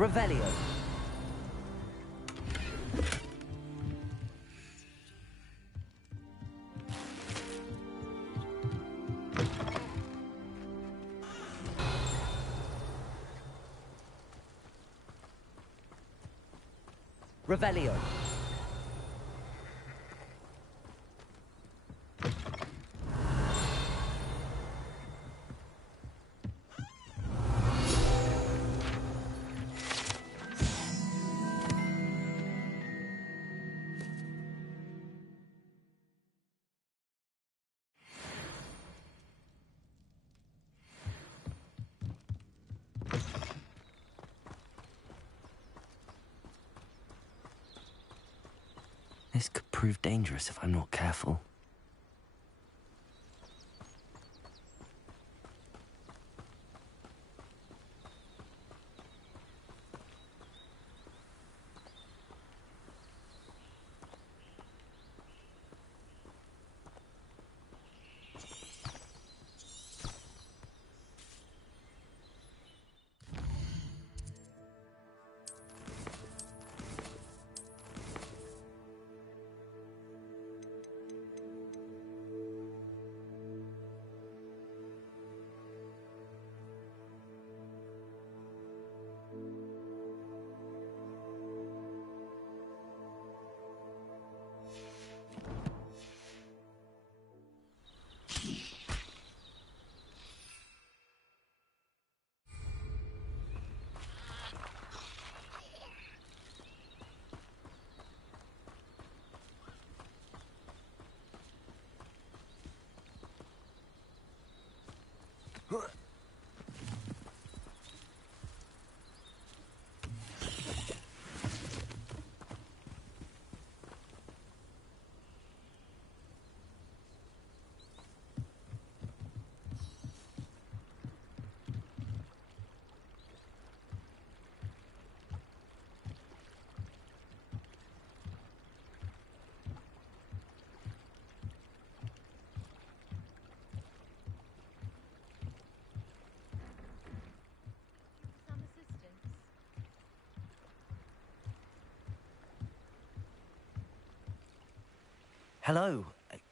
Revelio. Revelio. This could prove dangerous if I'm not careful. Hello.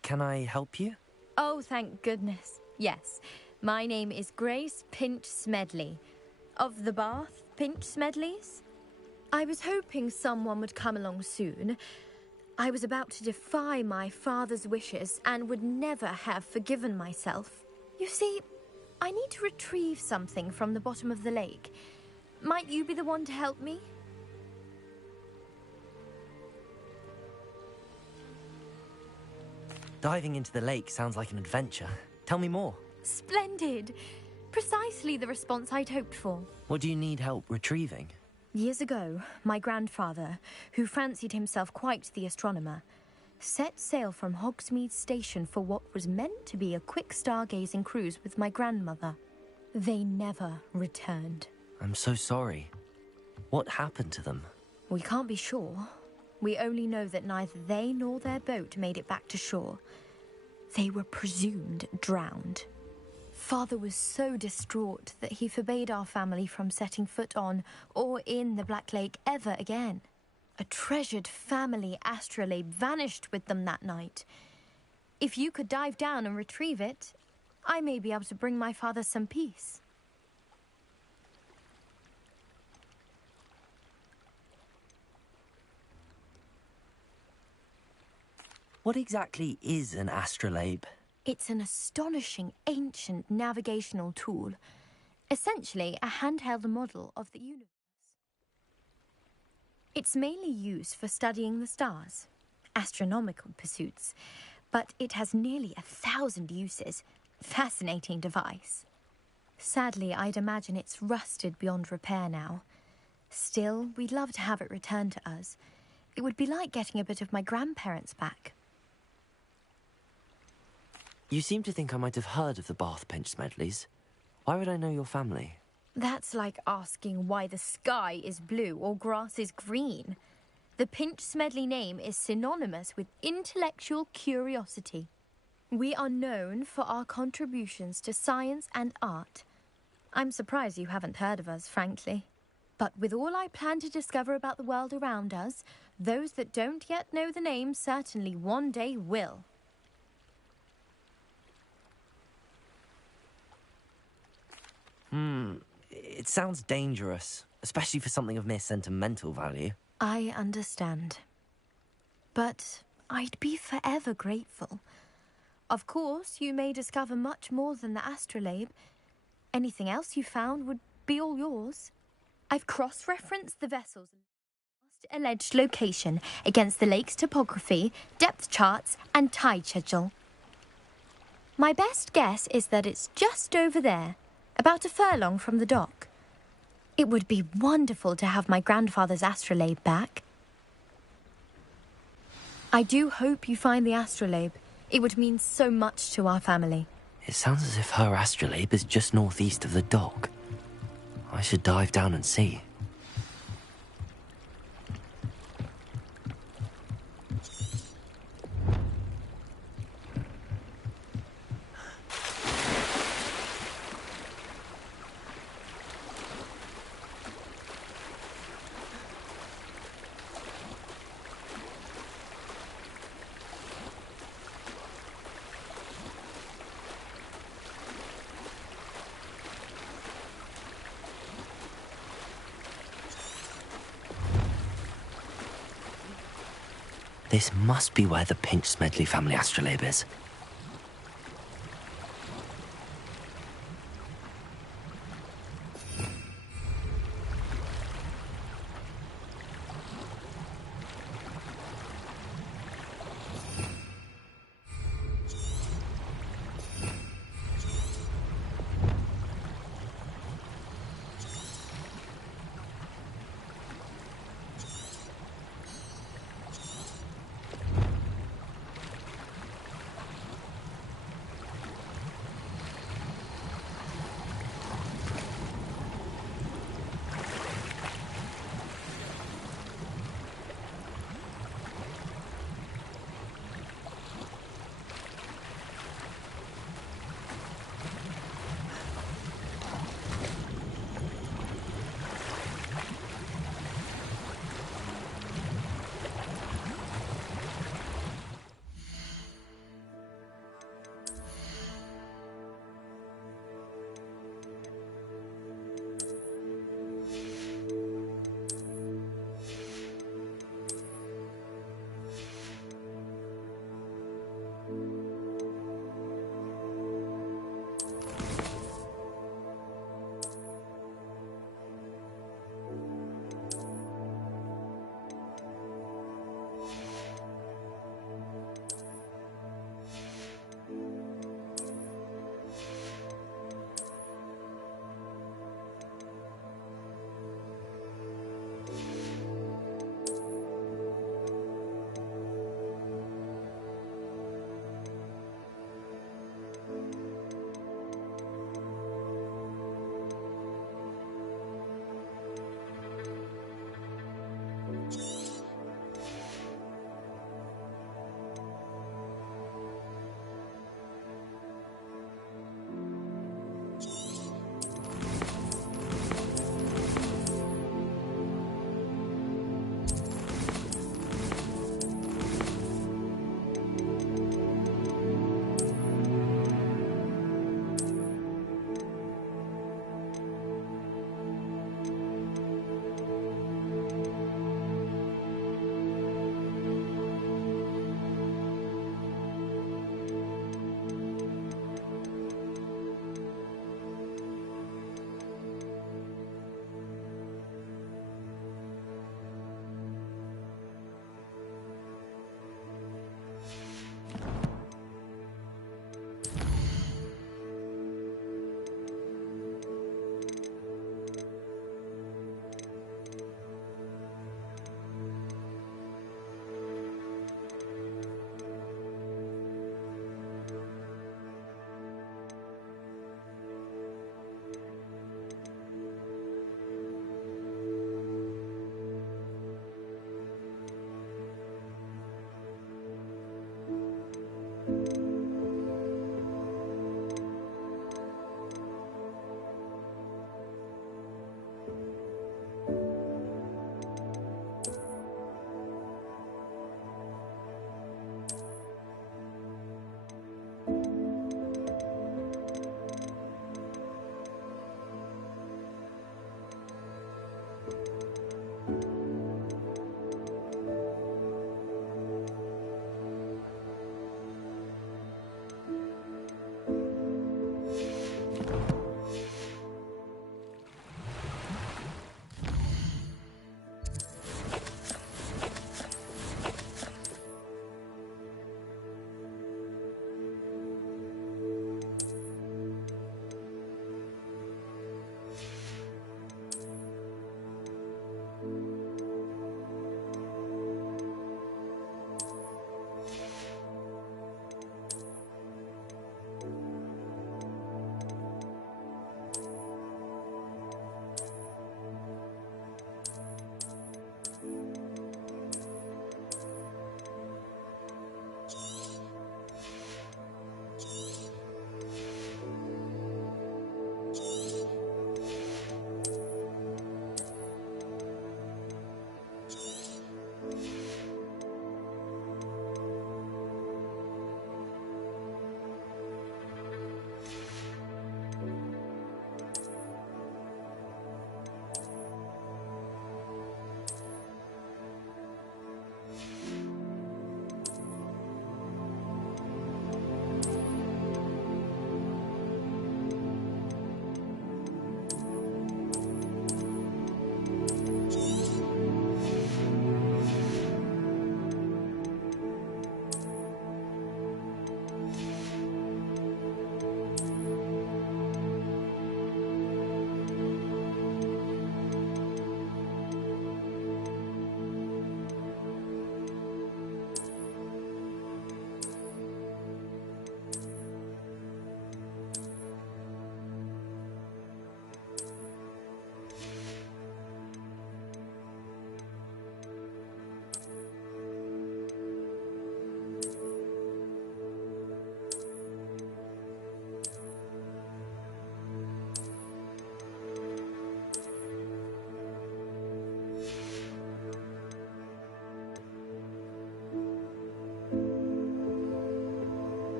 Can I help you? Oh, thank goodness. Yes. My name is Grace Pinch Smedley. Of the Bath Pinch Smedleys? I was hoping someone would come along soon. I was about to defy my father's wishes and would never have forgiven myself. You see, I need to retrieve something from the bottom of the lake. Might you be the one to help me? Diving into the lake sounds like an adventure. Tell me more. Splendid! Precisely the response I'd hoped for. What do you need help retrieving? Years ago, my grandfather, who fancied himself quite the astronomer, set sail from Hogsmeade Station for what was meant to be a quick stargazing cruise with my grandmother. They never returned. I'm so sorry. What happened to them? We can't be sure. We only know that neither they nor their boat made it back to shore. They were presumed drowned. Father was so distraught that he forbade our family from setting foot on or in the Black Lake ever again. A treasured family astrolabe vanished with them that night. If you could dive down and retrieve it, I may be able to bring my father some peace. What exactly is an astrolabe? It's an astonishing ancient navigational tool. Essentially, a handheld model of the universe. It's mainly used for studying the stars, astronomical pursuits, but it has nearly 1,000 uses. Fascinating device. Sadly, I'd imagine it's rusted beyond repair now. Still, we'd love to have it returned to us. It would be like getting a bit of my grandparents back. You seem to think I might have heard of the Bath Pinch Smedleys. Why would I know your family? That's like asking why the sky is blue or grass is green. The Pinch Smedley name is synonymous with intellectual curiosity. We are known for our contributions to science and art. I'm surprised you haven't heard of us, frankly. But with all I plan to discover about the world around us, those that don't yet know the name certainly one day will. It sounds dangerous, especially for something of mere sentimental value. I understand. But I'd be forever grateful. Of course, you may discover much more than the astrolabe. Anything else you found would be all yours. I've cross-referenced the vessel's alleged location against the lake's topography, depth charts, and tide schedule. My best guess is that it's just over there, about a furlong from the dock. It would be wonderful to have my grandfather's astrolabe back. I do hope you find the astrolabe. It would mean so much to our family. It sounds as if her astrolabe is just northeast of the dock. I should dive down and see. This must be where the Pinch-Smedley family astrolabe is.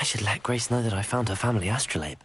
I should let Grace know that I found her family astrolabe.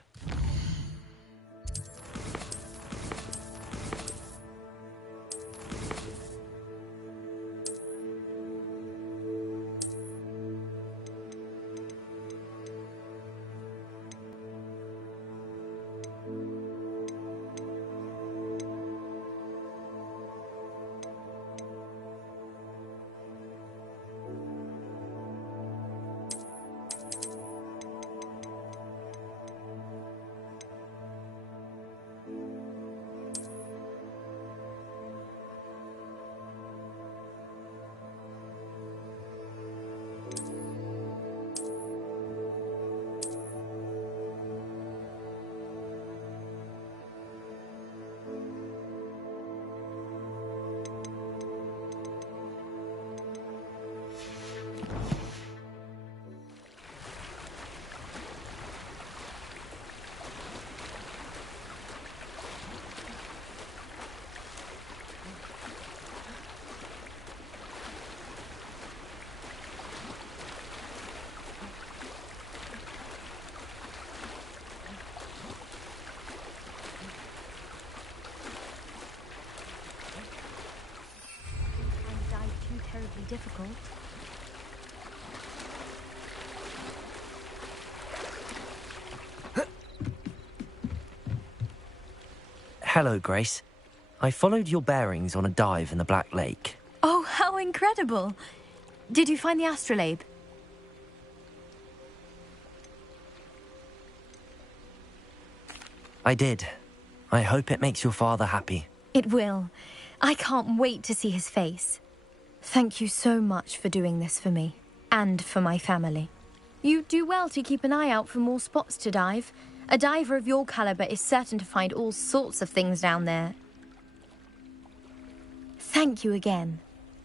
Terribly difficult. Hello, Grace. I followed your bearings on a dive in the Black Lake. Oh, how incredible! Did you find the astrolabe? I did. I hope it makes your father happy. It will. I can't wait to see his face. Thank you so much for doing this for me, and for my family. You do well to keep an eye out for more spots to dive. A diver of your caliber is certain to find all sorts of things down there. Thank you again,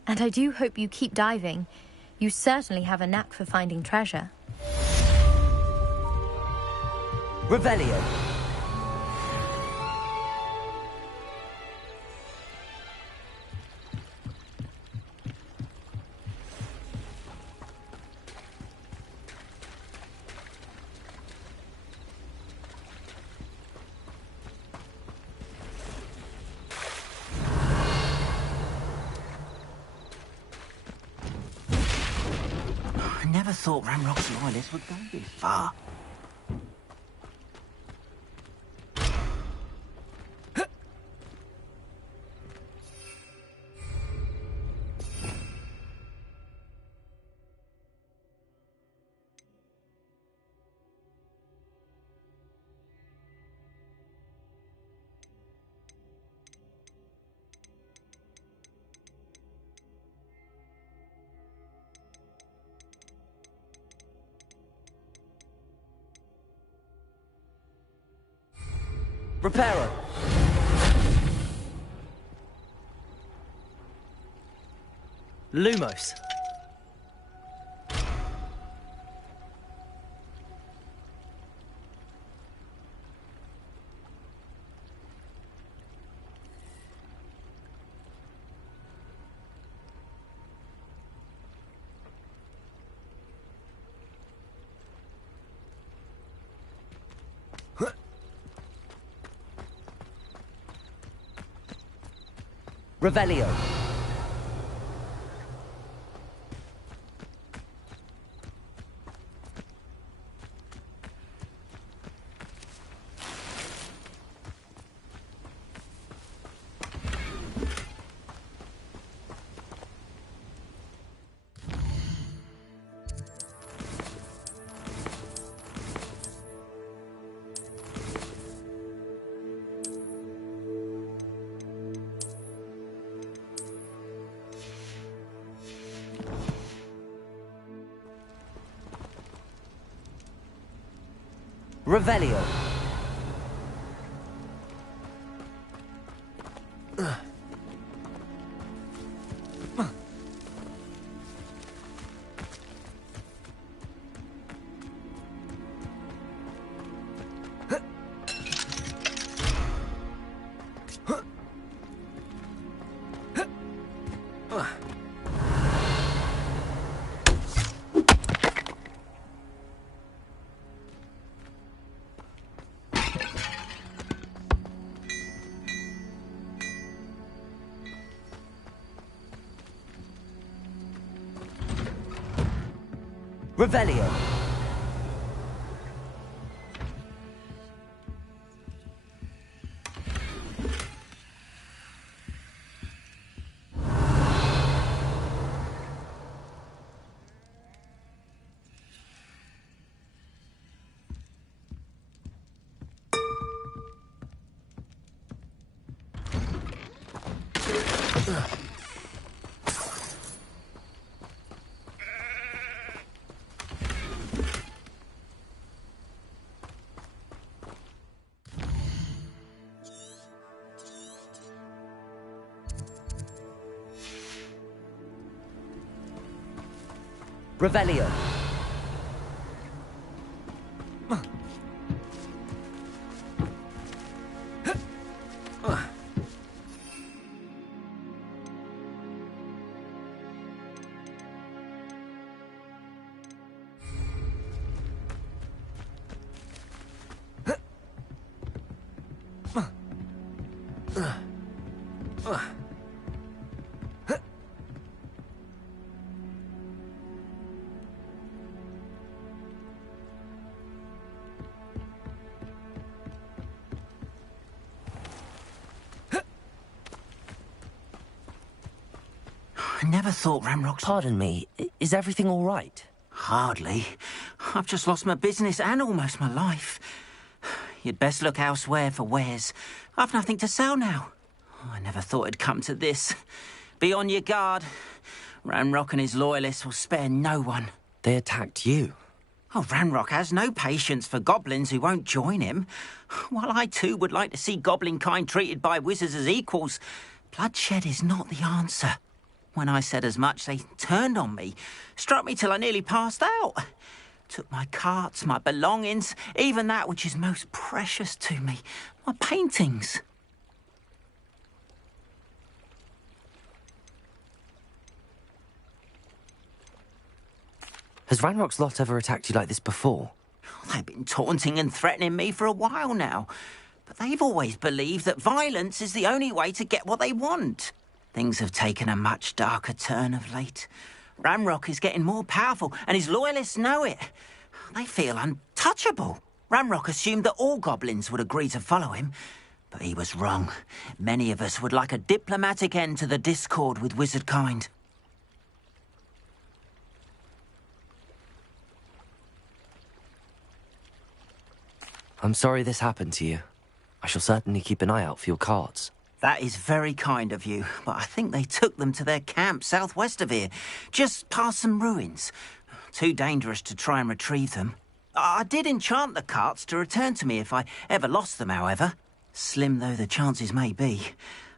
and I do hope you keep diving. You certainly have a knack for finding treasure. Revelio. I never thought Ramrock's loyalists would go this far. Reparo. Lumos. Revelio. Revelio. Revelio. Revelio. I never thought Ramrock's... Pardon me, is everything all right? Hardly. I've just lost my business and almost my life. You'd best look elsewhere for wares. I've nothing to sell now. I never thought it'd come to this. Be on your guard. Ranrock and his loyalists will spare no one. They attacked you. Oh, Ranrock has no patience for goblins who won't join him. While I too would like to see goblin kind treated by wizards as equals, bloodshed is not the answer. When I said as much, they turned on me, struck me till I nearly passed out. Took my carts, my belongings, even that which is most precious to me, my paintings. Has Ranrock's lot ever attacked you like this before? They've been taunting and threatening me for a while now, but they've always believed that violence is the only way to get what they want. Things have taken a much darker turn of late. Ranrock is getting more powerful, and his loyalists know it. They feel untouchable. Ranrock assumed that all goblins would agree to follow him, but he was wrong. Many of us would like a diplomatic end to the discord with wizardkind. I'm sorry this happened to you. I shall certainly keep an eye out for your carts. That is very kind of you, but I think they took them to their camp southwest of here, just past some ruins. Too dangerous to try and retrieve them. I did enchant the carts to return to me if I ever lost them, however. Slim though the chances may be,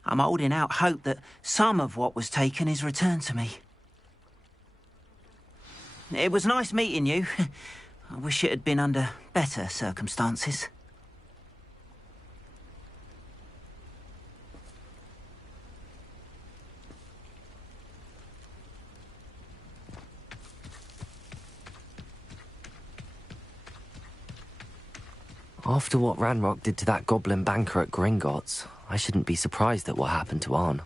I'm holding out hope that some of what was taken is returned to me. It was nice meeting you. I wish it had been under better circumstances. After what Ranrock did to that goblin banker at Gringotts, I shouldn't be surprised at what happened to Arn.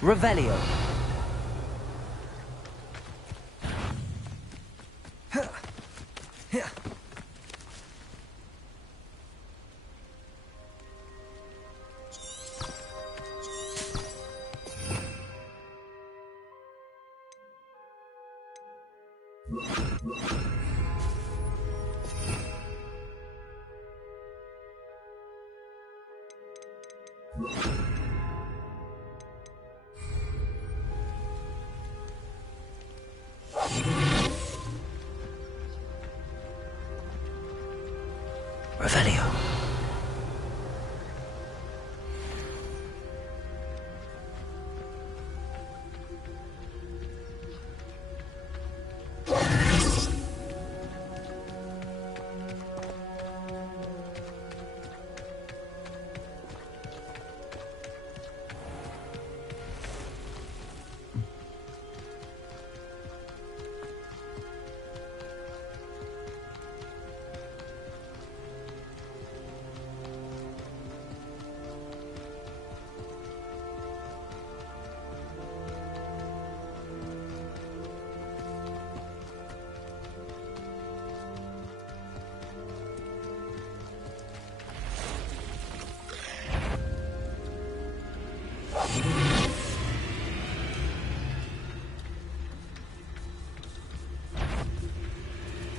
Revelio. Revelio.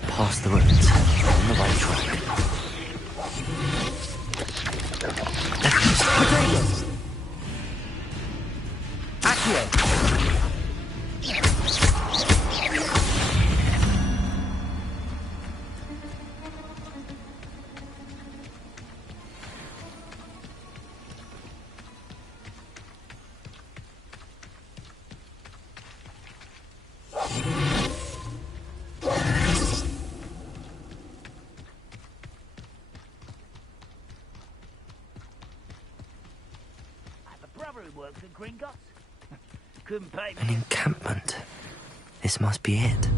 Past the ruins. On the right track. Potatoes! Accio! Works at Gringotts. Couldn't pay me. An encampment. This must be it.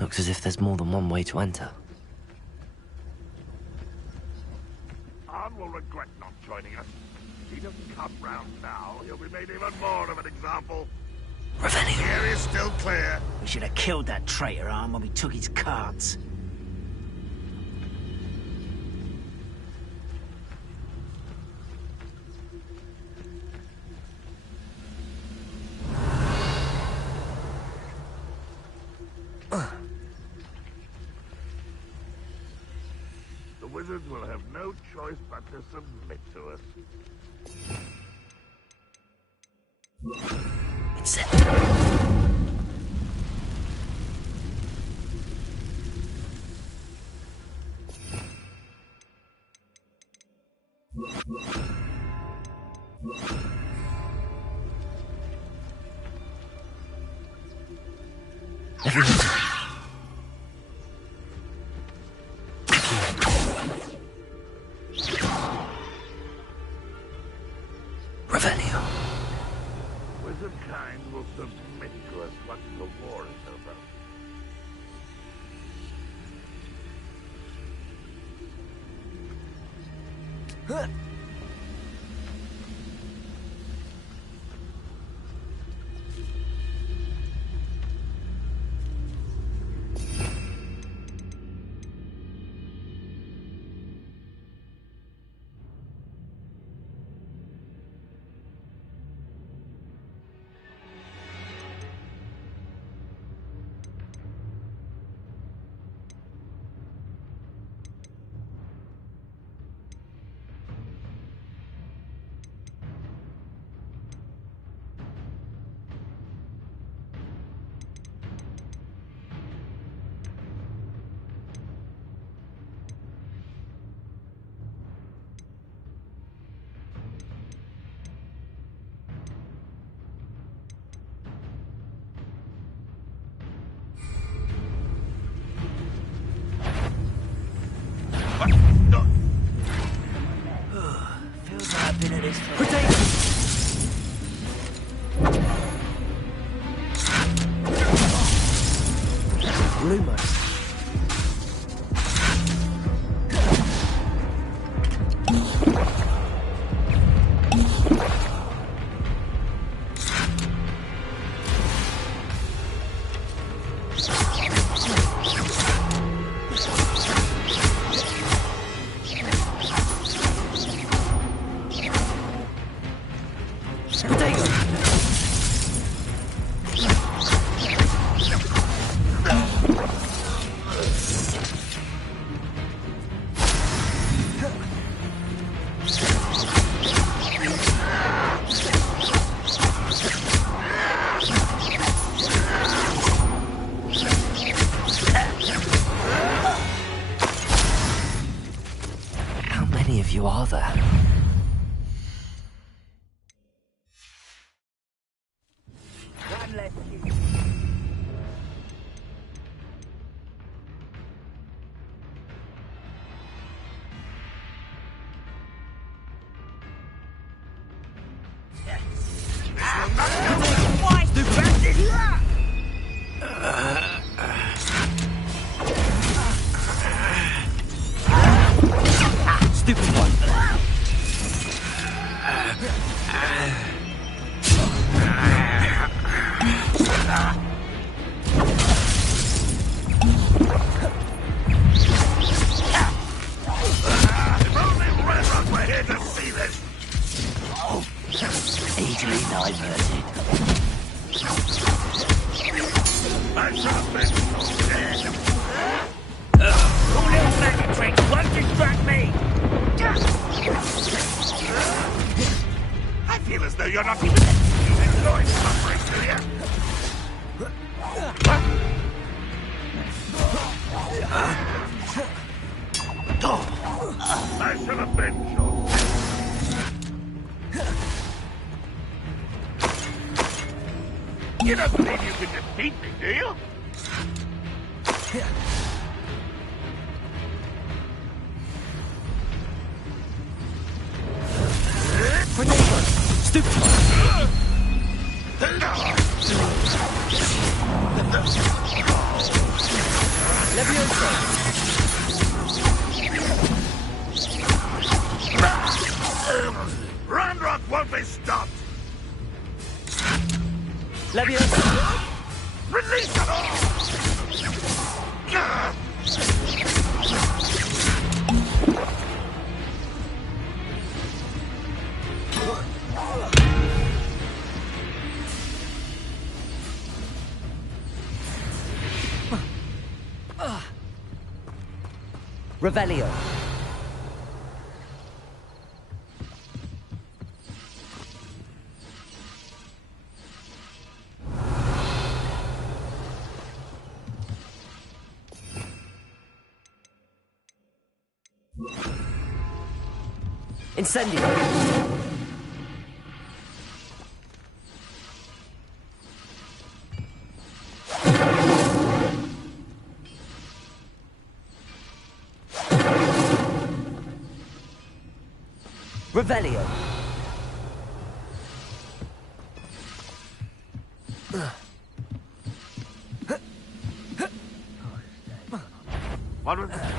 Looks as if there's more than one way to enter. Arn will regret not joining us. If he doesn't come round now, he'll be made even more of an example. Revenue. The area's still clear. We should have killed that traitor, Arn, when we took his cards. The wizards will have no choice but to submit to us. It's it. Revenue. Wizard kind will submit to us once the war is over. Feels like I've been at this for Lumos. You are there. one less you. Why, stupid! Stupid one. I should have been so dead. Two little magic tricks, one distract me! I feel as though you're not even enjoying suffering, do you? I should have been sure. You don't believe you can defeat me, do you? Ranrock won't be stopped! Release it all! Revelio. Incendio. Revelio. What was that?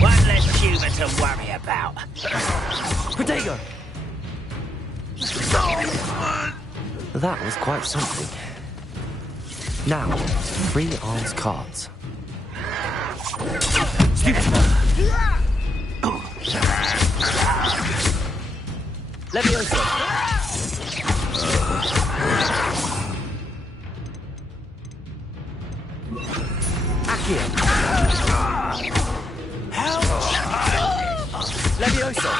One less human to worry about. Protego. That was quite something. Now, 3 arms cards. Levioso. Accio. Levioso.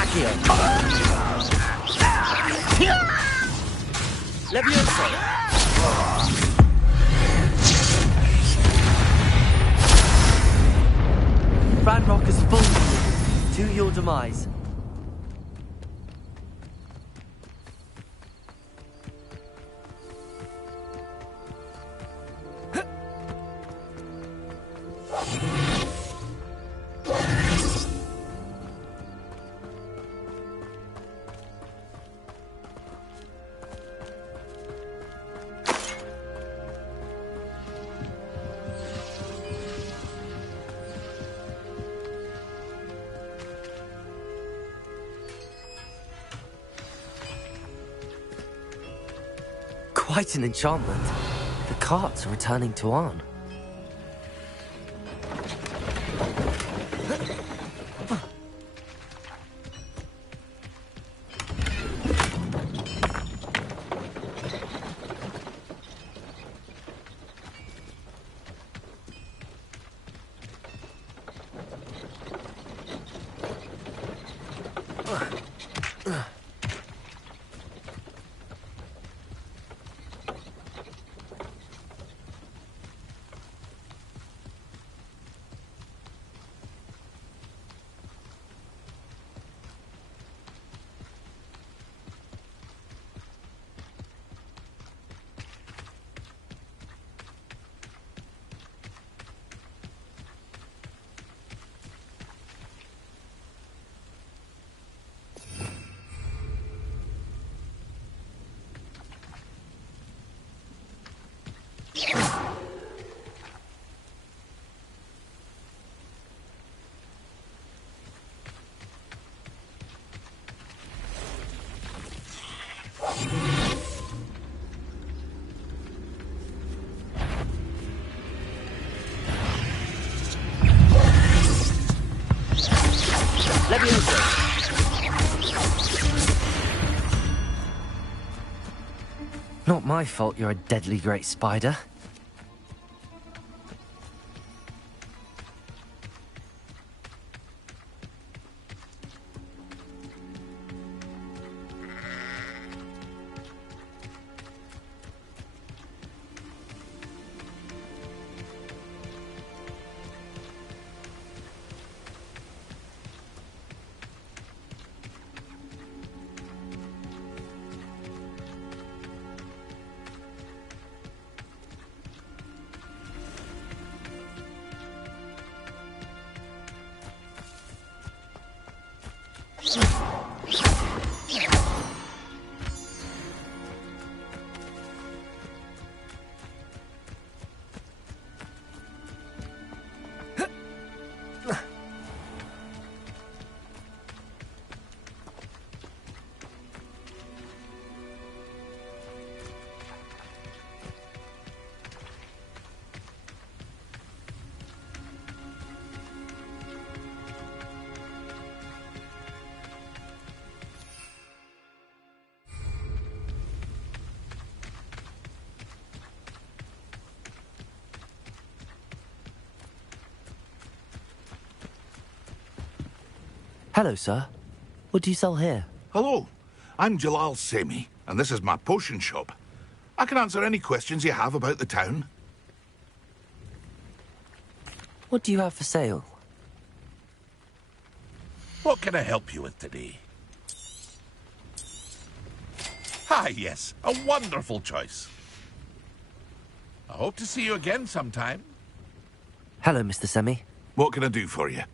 Accio. Levioso. Ranrock is full to your demise. Quite an enchantment. The carts are returning to Arn. Not my fault you're a deadly great spider. Hello, sir. What do you sell here? Hello, I'm Jalal Semi, and this is my potion shop. I can answer any questions you have about the town. What do you have for sale? What can I help you with today? Ah, yes, a wonderful choice. I hope to see you again sometime. Hello, Mr. Semi. What can I do for you?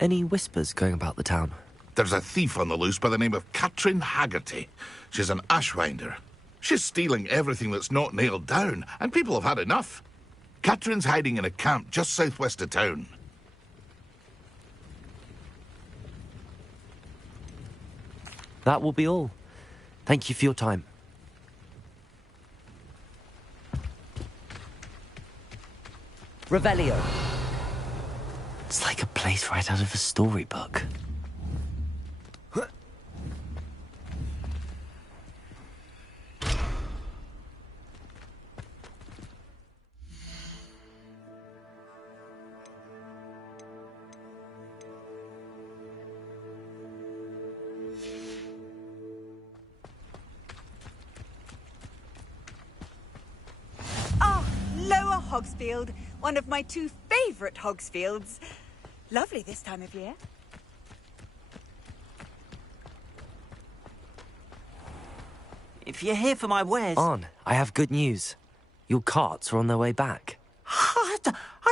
Any whispers going about the town? There's a thief on the loose by the name of Katrin Haggerty. She's an ashwinder. She's stealing everything that's not nailed down, and people have had enough. Katrin's hiding in a camp just southwest of town. That will be all. Thank you for your time. Revelio. It's like a place right out of a storybook. Lower Hogsfield, one of my two favourite Hogsfields. Lovely this time of year. If you're here for my wares... On, I have good news. Your carts are on their way back. I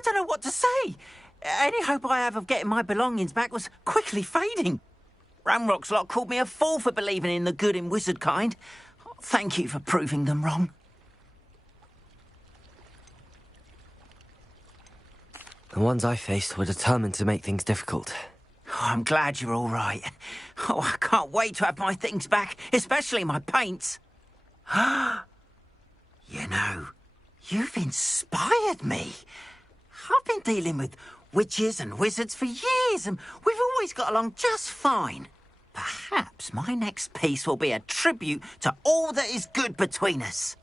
don't know what to say. Any hope I have of getting my belongings back was quickly fading. Ramrock's lot called me a fool for believing in the good in wizard kind. Thank you for proving them wrong. The ones I faced were determined to make things difficult. Oh, I'm glad you're all right. Oh, I can't wait to have my things back, especially my paints. You know, you've inspired me. I've been dealing with witches and wizards for years, and we've always got along just fine. Perhaps my next piece will be a tribute to all that is good between us.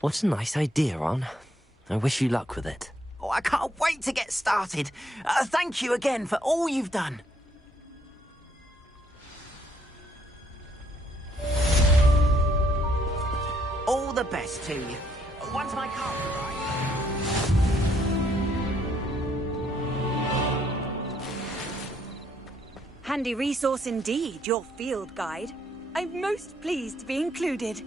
What a nice idea, Ron. I wish you luck with it. Oh, I can't wait to get started. Thank you again for all you've done. All the best to you. Once my car arrives... Handy resource indeed, your field guide. I'm most pleased to be included.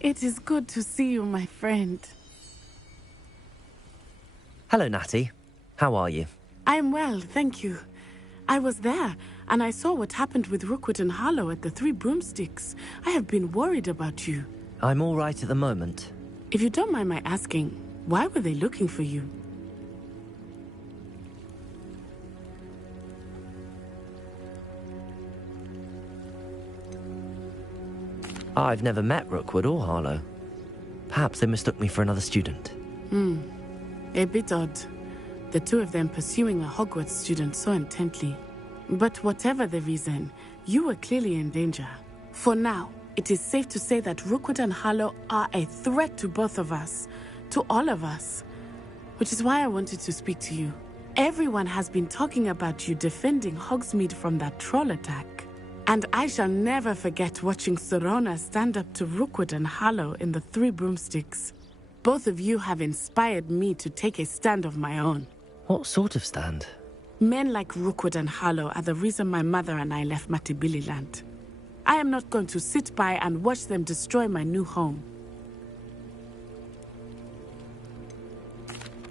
It is good to see you, my friend. Hello, Natty. How are you? I'm well, thank you. I was there, and I saw what happened with Rookwood and Harlow at the Three Broomsticks. I have been worried about you. I'm all right at the moment. If you don't mind my asking, why were they looking for you? I've never met Rookwood or Harlow. Perhaps they mistook me for another student. A bit odd. The two of them pursuing a Hogwarts student so intently. But whatever the reason, you were clearly in danger. For now, it is safe to say that Rookwood and Harlow are a threat to both of us. To all of us. Which is why I wanted to speak to you. Everyone has been talking about you defending Hogsmeade from that troll attack. And I shall never forget watching Sorona stand up to Rookwood and Harlow in the Three Broomsticks. Both of you have inspired me to take a stand of my own. What sort of stand? Men like Rookwood and Harlow are the reason my mother and I left Matabeleland. I am not going to sit by and watch them destroy my new home.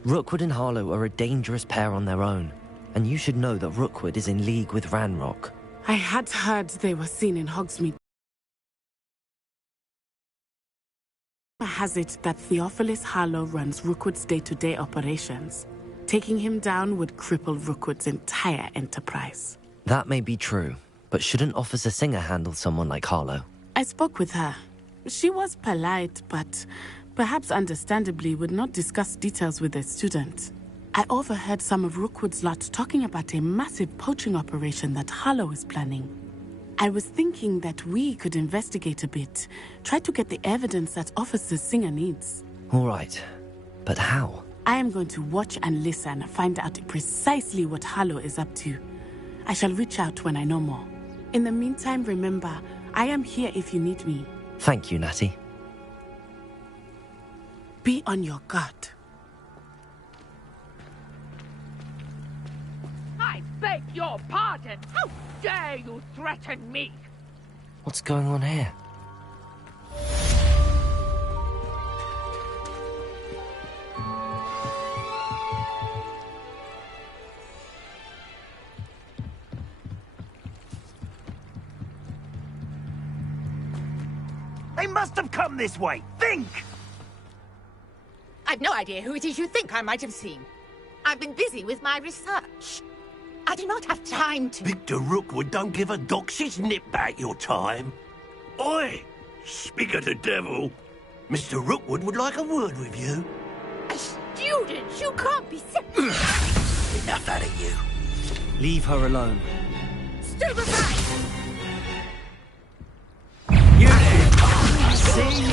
Rookwood and Harlow are a dangerous pair on their own, and you should know that Rookwood is in league with Ranrock. I had heard they were seen in Hogsmeade. Has it that Theophilus Harlow runs Rookwood's day-to-day operations. Taking him down would cripple Rookwood's entire enterprise. That may be true, but shouldn't Officer Singer handle someone like Harlow? I spoke with her. She was polite, but perhaps understandably would not discuss details with a student. I overheard some of Rookwood's lot talking about a massive poaching operation that Harlow is planning. I was thinking that we could investigate a bit, try to get the evidence that Officer Singer needs. All right, but how? I am going to watch and listen, find out precisely what Harlow is up to. I shall reach out when I know more. In the meantime, remember, I am here if you need me. Thank you, Natty. Be on your guard. I beg your pardon! How dare you threaten me? What's going on here? They must have come this way. Think! I've no idea who it is you think I might have seen. I've been busy with my research. I do not have time to... Victor Rookwood don't give a doxy's nip back your time. Oi! Speak of the devil. Mr. Rookwood would like a word with you. A student? You can't be... Enough out of you. Leave her alone. Stupefy! You there! See?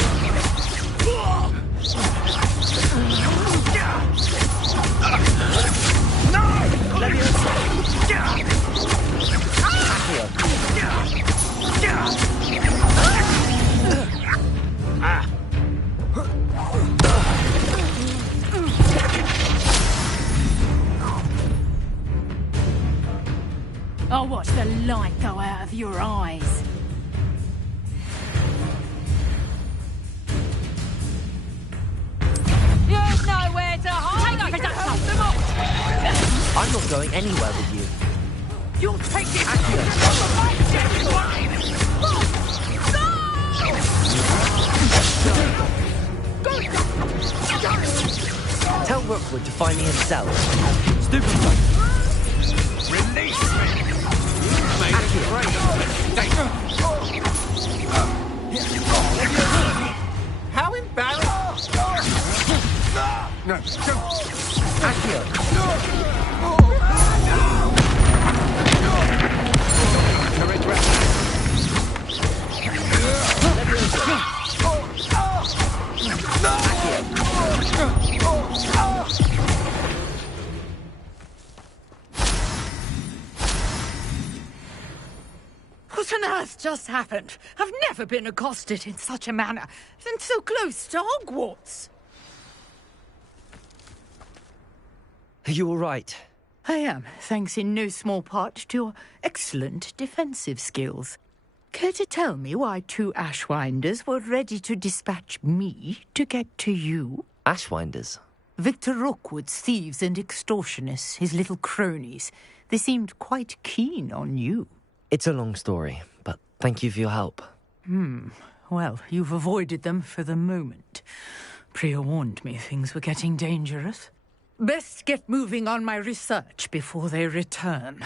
No! Let me I'll watch the light go out of your eyes. There's nowhere to hide. Hang on, You can hold them off. I'm not going anywhere with you. You'll take it. Tell Rookwood to find me himself. release me! Made it great. How embarrassing! No, don't. What on earth just happened? I've never been accosted in such a manner, and so close to Hogwarts. Are you all right? I am, thanks in no small part to your excellent defensive skills. Care to tell me why 2 Ashwinders were ready to dispatch me to get to you? Ashwinders? Victor Rookwood's thieves and extortionists, his little cronies. They seemed quite keen on you. It's a long story, but thank you for your help. Well, you've avoided them for the moment. Priya warned me things were getting dangerous. Best get moving on my research before they return.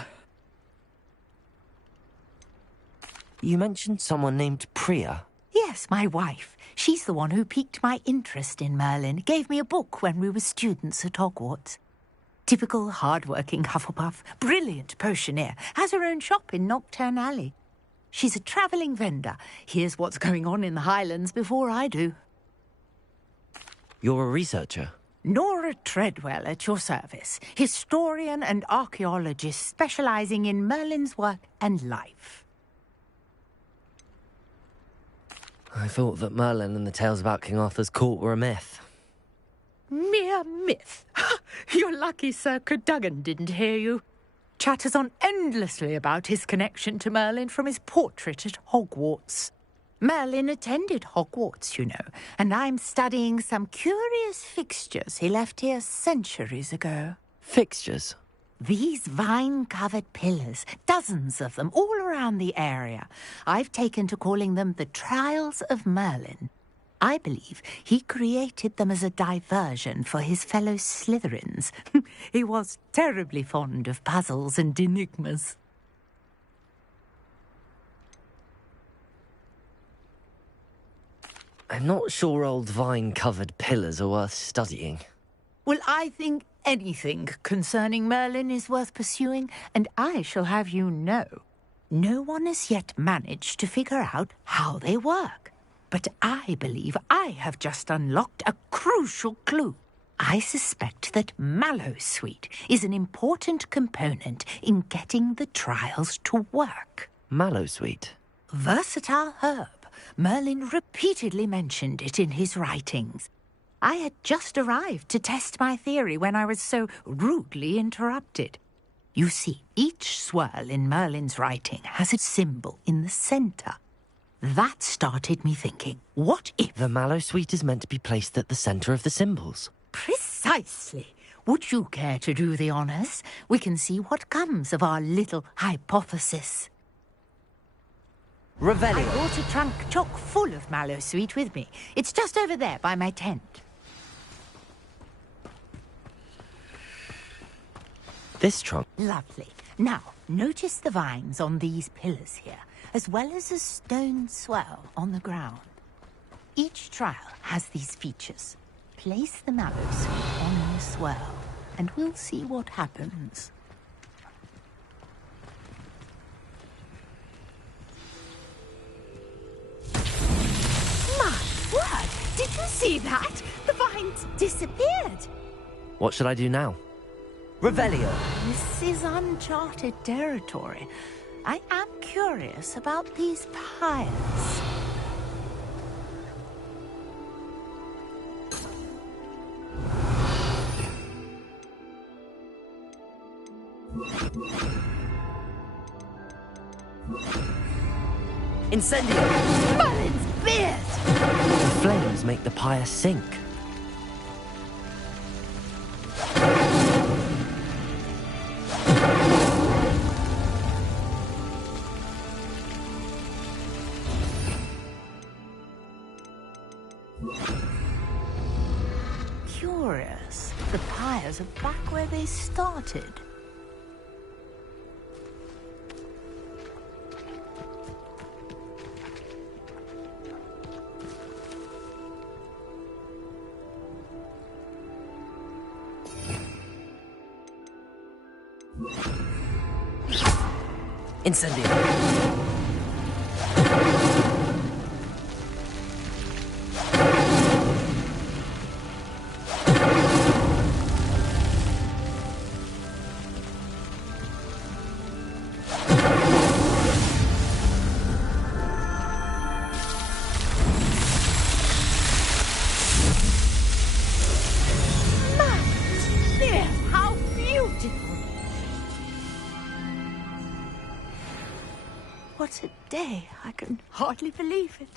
You mentioned someone named Priya. Yes, my wife. She's the one who piqued my interest in Merlin. Gave me a book when we were students at Hogwarts. Typical hard-working Hufflepuff, brilliant potioneer, has her own shop in Nocturne Alley. She's a travelling vendor. Hears what's going on in the Highlands before I do. You're a researcher? Nora Treadwell at your service. Historian and archaeologist specialising in Merlin's work and life. I thought that Merlin and the tales about King Arthur's court were a myth. Mere myth. You're lucky Sir Cadogan didn't hear you. Chatters on endlessly about his connection to Merlin from his portrait at Hogwarts. Merlin attended Hogwarts, you know, and I'm studying some curious fixtures he left here centuries ago. Fixtures? These vine-covered pillars, dozens of them, all around the area. I've taken to calling them the Trials of Merlin. I believe he created them as a diversion for his fellow Slytherins. He was terribly fond of puzzles and enigmas. I'm not sure old vine-covered pillars are worth studying. Well, I think anything concerning Merlin is worth pursuing, and I shall have you know, no one has yet managed to figure out how they work. But I believe I have just unlocked a crucial clue. I suspect that Mallowsweet is an important component in getting the trials to work. Mallowsweet? Versatile herb. Merlin repeatedly mentioned it in his writings. I had just arrived to test my theory when I was so rudely interrupted. You see, each swirl in Merlin's writing has a symbol in the centre. That started me thinking, what if... The Mallowsweet is meant to be placed at the centre of the symbols. Precisely. Would you care to do the honours? We can see what comes of our little hypothesis. Revelio. I brought a trunk chock full of Mallowsweet with me. It's just over there by my tent. This trunk? Lovely. Now, notice the vines on these pillars here, as well as a stone swell on the ground. Each trial has these features. Place the Mallowsweet on the swell, and we'll see what happens. My word! Did you see that? The vines disappeared. What should I do now? Revelio. This is uncharted territory. I am curious about these pyres. Incendio! Merlin's beard! The flames make the pyre sink. Curious. The pyres are back where they started. Incendio. day. I can hardly believe it.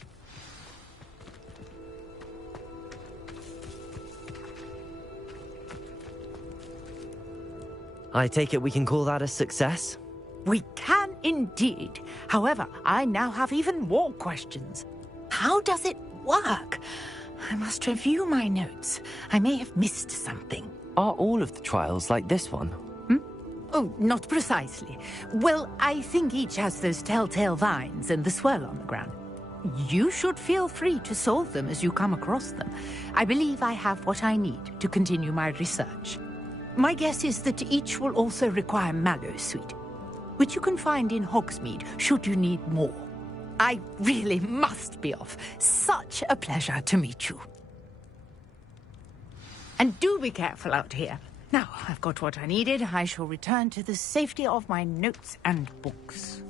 I take it we can call that a success? We can indeed. However, I now have even more questions. How does it work? I must review my notes. I may have missed something. Are all of the trials like this one? Oh, not precisely. Well, I think each has those telltale vines and the swirl on the ground. You should feel free to solve them as you come across them. I believe I have what I need to continue my research. My guess is that each will also require Mallowsweet, which you can find in Hogsmeade should you need more. I really must be off. Such a pleasure to meet you. And do be careful out here. Now, I've got what I needed. I shall return to the safety of my notes and books.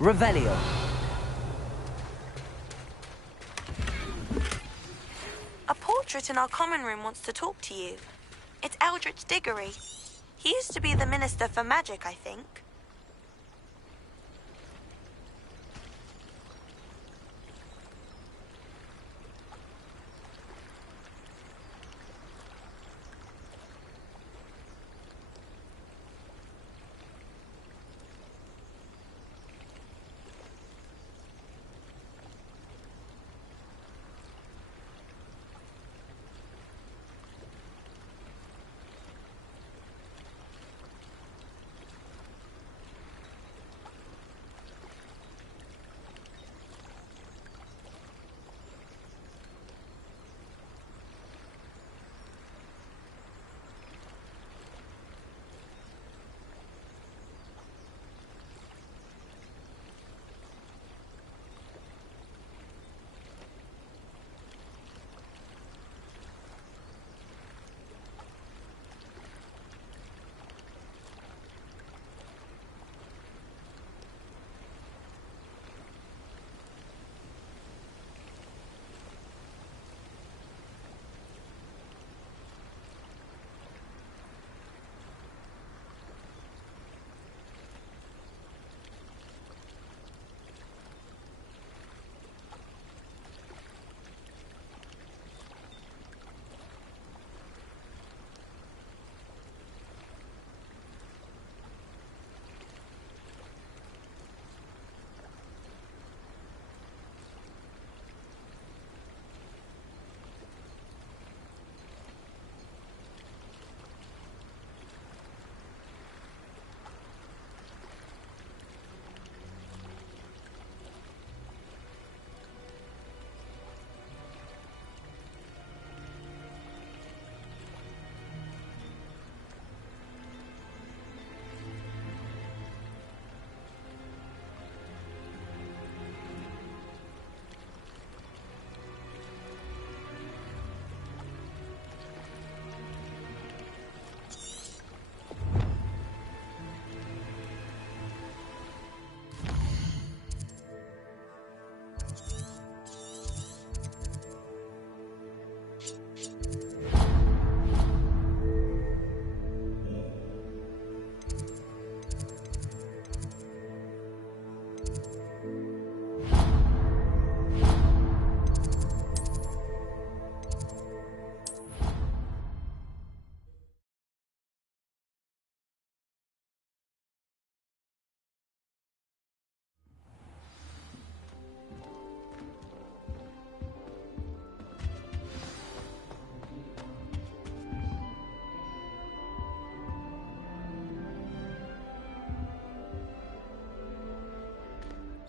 Revelio. A portrait in our common room wants to talk to you. It's Eldritch Diggory. He used to be the Minister for Magic, I think.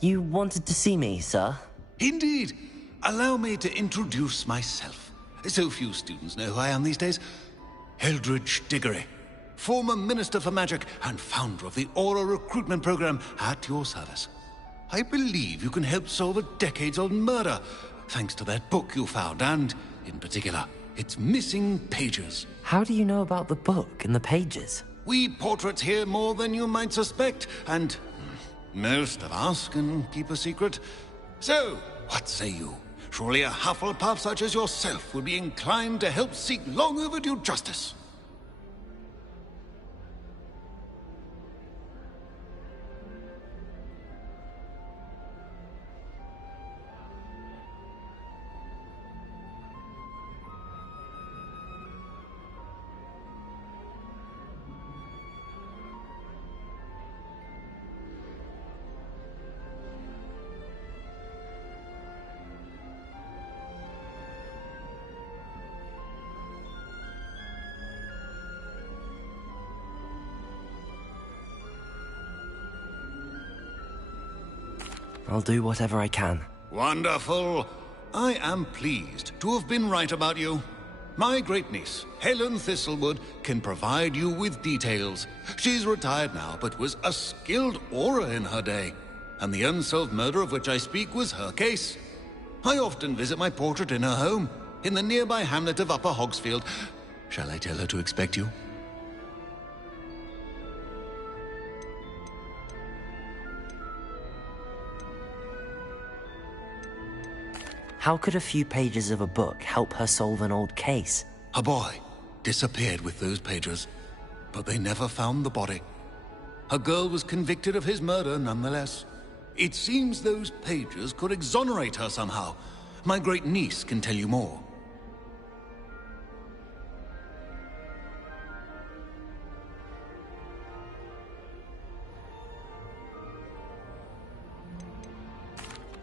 You wanted to see me, sir? Indeed. Allow me to introduce myself. So few students know who I am these days. Eldritch Diggory, former Minister for Magic and founder of the Aura Recruitment Program, at your service. I believe you can help solve a decades-old murder, thanks to that book you found, and, in particular, its missing pages. How do you know about the book and the pages? We portraits hear more than you might suspect, and most of us can keep a secret. So, what say you? Surely a Hufflepuff such as yourself would be inclined to help seek long overdue justice. I'll do whatever I can. Wonderful. I am pleased to have been right about you. My great-niece, Helen Thistlewood, can provide you with details. She's retired now, but was a skilled aura in her day. And the unsolved murder of which I speak was her case. I often visit my portrait in her home, in the nearby hamlet of Upper Hogsfield. Shall I tell her to expect you? How could a few pages of a book help her solve an old case? A boy disappeared with those pages, but they never found the body. A girl was convicted of his murder nonetheless. It seems those pages could exonerate her somehow. My great-niece can tell you more.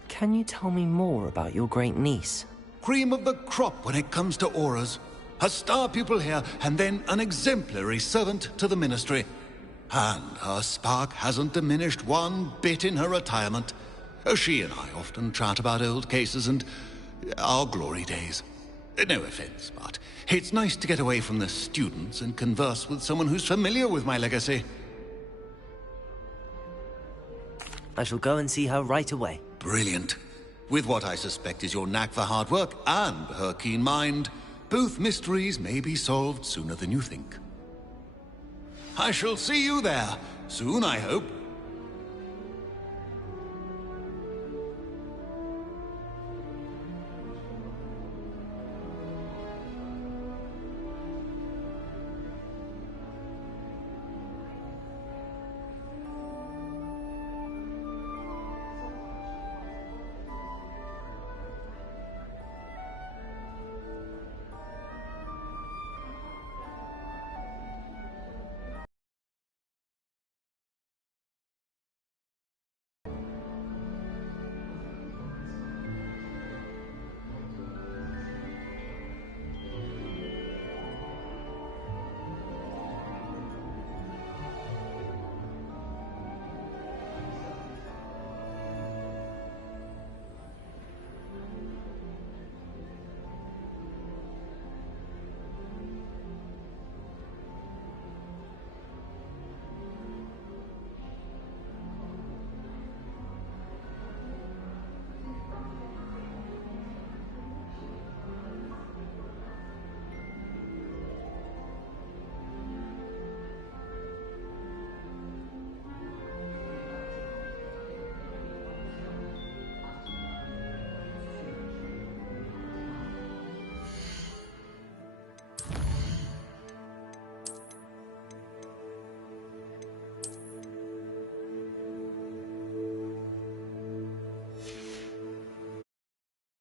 Can you tell me more about your great-niece? Cream of the crop when it comes to auras. A star pupil here, and then an exemplary servant to the ministry. And her spark hasn't diminished one bit in her retirement. She and I often chat about old cases and our glory days. No offense, but it's nice to get away from the students and converse with someone who's familiar with my legacy. I shall go and see her right away. Brilliant. With what I suspect is your knack for hard work and her keen mind, both mysteries may be solved sooner than you think. I shall see you there, soon I hope.